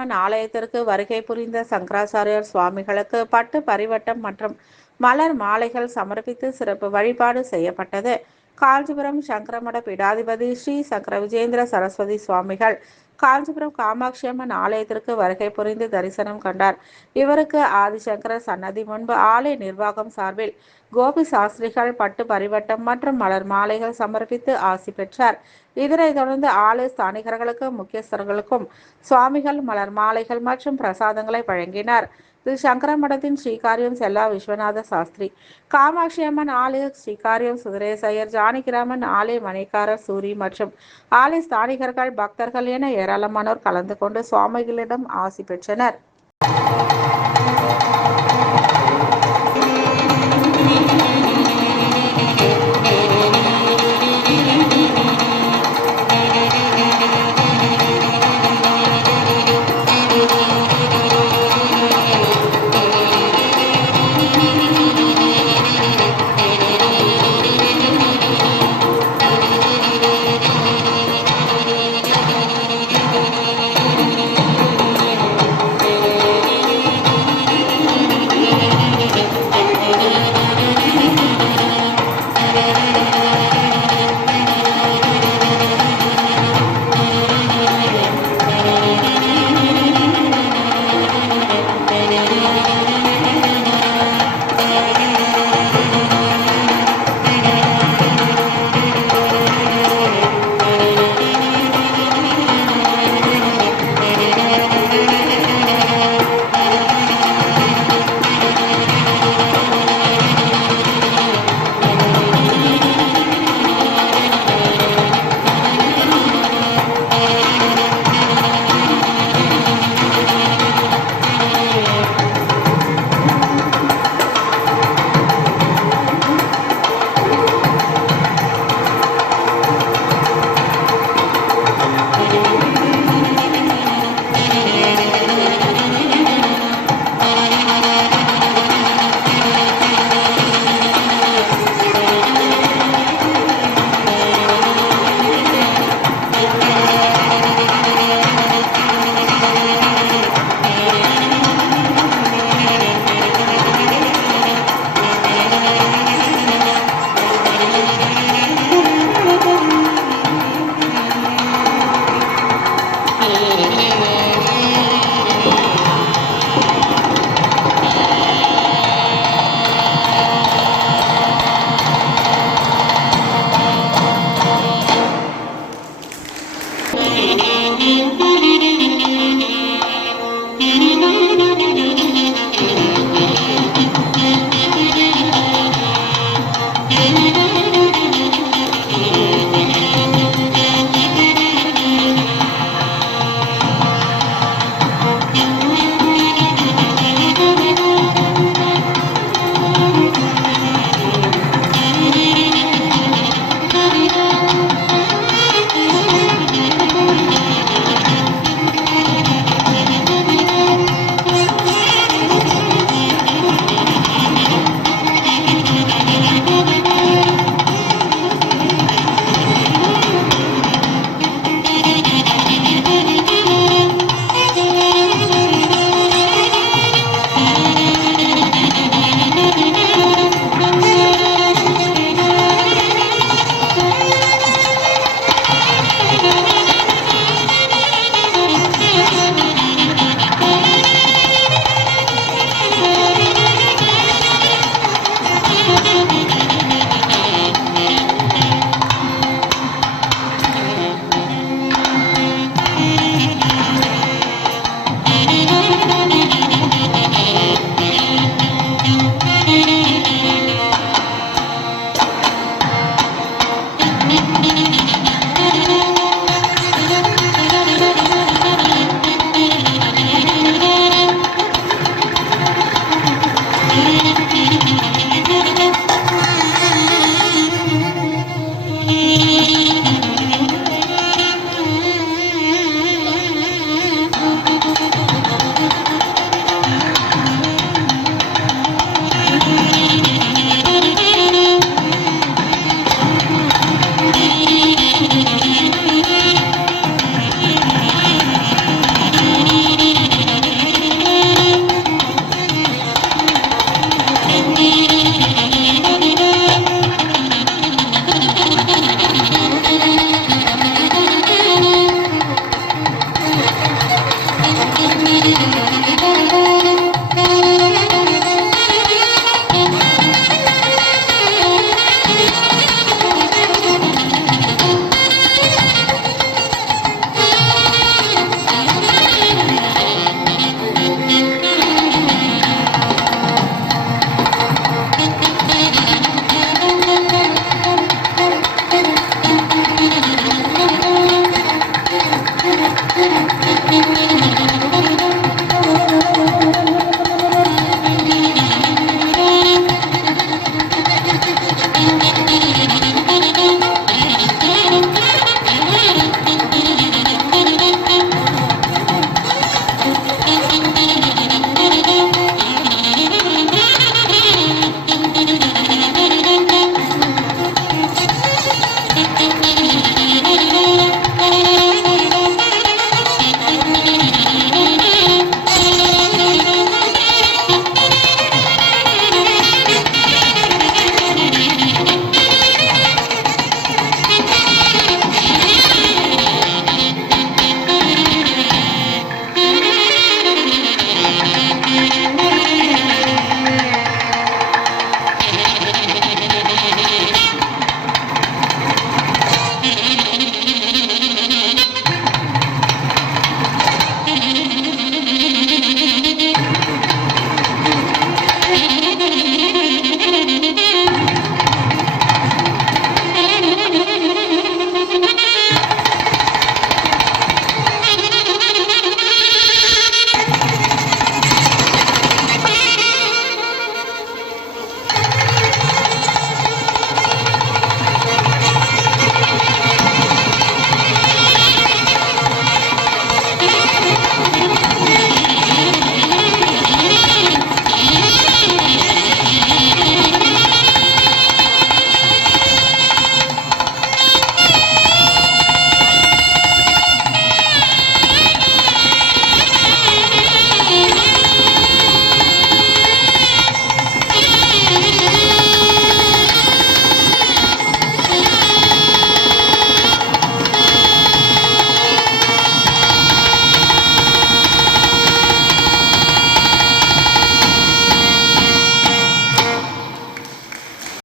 காமாட்சியம்மன் ஆலயத்திற்கு வருகை புரிந்த சங்கராச்சாரியார் சுவாமிகளுக்கு பட்டு பரிவட்டம் மற்றும் மலர் மாலைகள் சமர்ப்பித்து சிறப்பு வழிபாடு செய்யப்பட்டது. காஞ்சிபுரம் சங்கரமட பீடாதிபதி ஸ்ரீ சங்கர விஜேந்திர சரஸ்வதி சுவாமிகள் காஞ்சிபுரம் காமாட்சியம்மன் ஆலயத்திற்கு வருகை புரிந்து தரிசனம் கண்டார். இவருக்கு ஆதிசங்கரர் சன்னதி முன்பு ஆலய நிர்வாகம் சார்பில் கோபி சாஸ்திரிகள் பட்டு பரிவட்டம் மற்றும் மலர் மாலைகள் சமர்ப்பித்து ஆசி பெற்றார். இதனைத் தொடர்ந்து ஆலய ஸ்தானிகர்களுக்கும் முக்கியஸ்தர்களுக்கும் சுவாமிகள் மலர் மாலைகள் மற்றும் பிரசாதங்களை வழங்கினார். திரு சங்கர மடத்தின் ஸ்ரீகாரியம் செல்லா விஸ்வநாத சாஸ்திரி, காமாட்சியம்மன் ஆலய ஸ்ரீகாரியம் சுதரேசையர், ஜானகிராமன் ஆலய மணிக்காரர் சூரி மற்றும் ஆலய ஸ்தானிகர்கள், பக்தர்கள் என ஏராளமானோர் கலந்து கொண்டு சுவாமிகளிடம் ஆசி பெற்றனர்.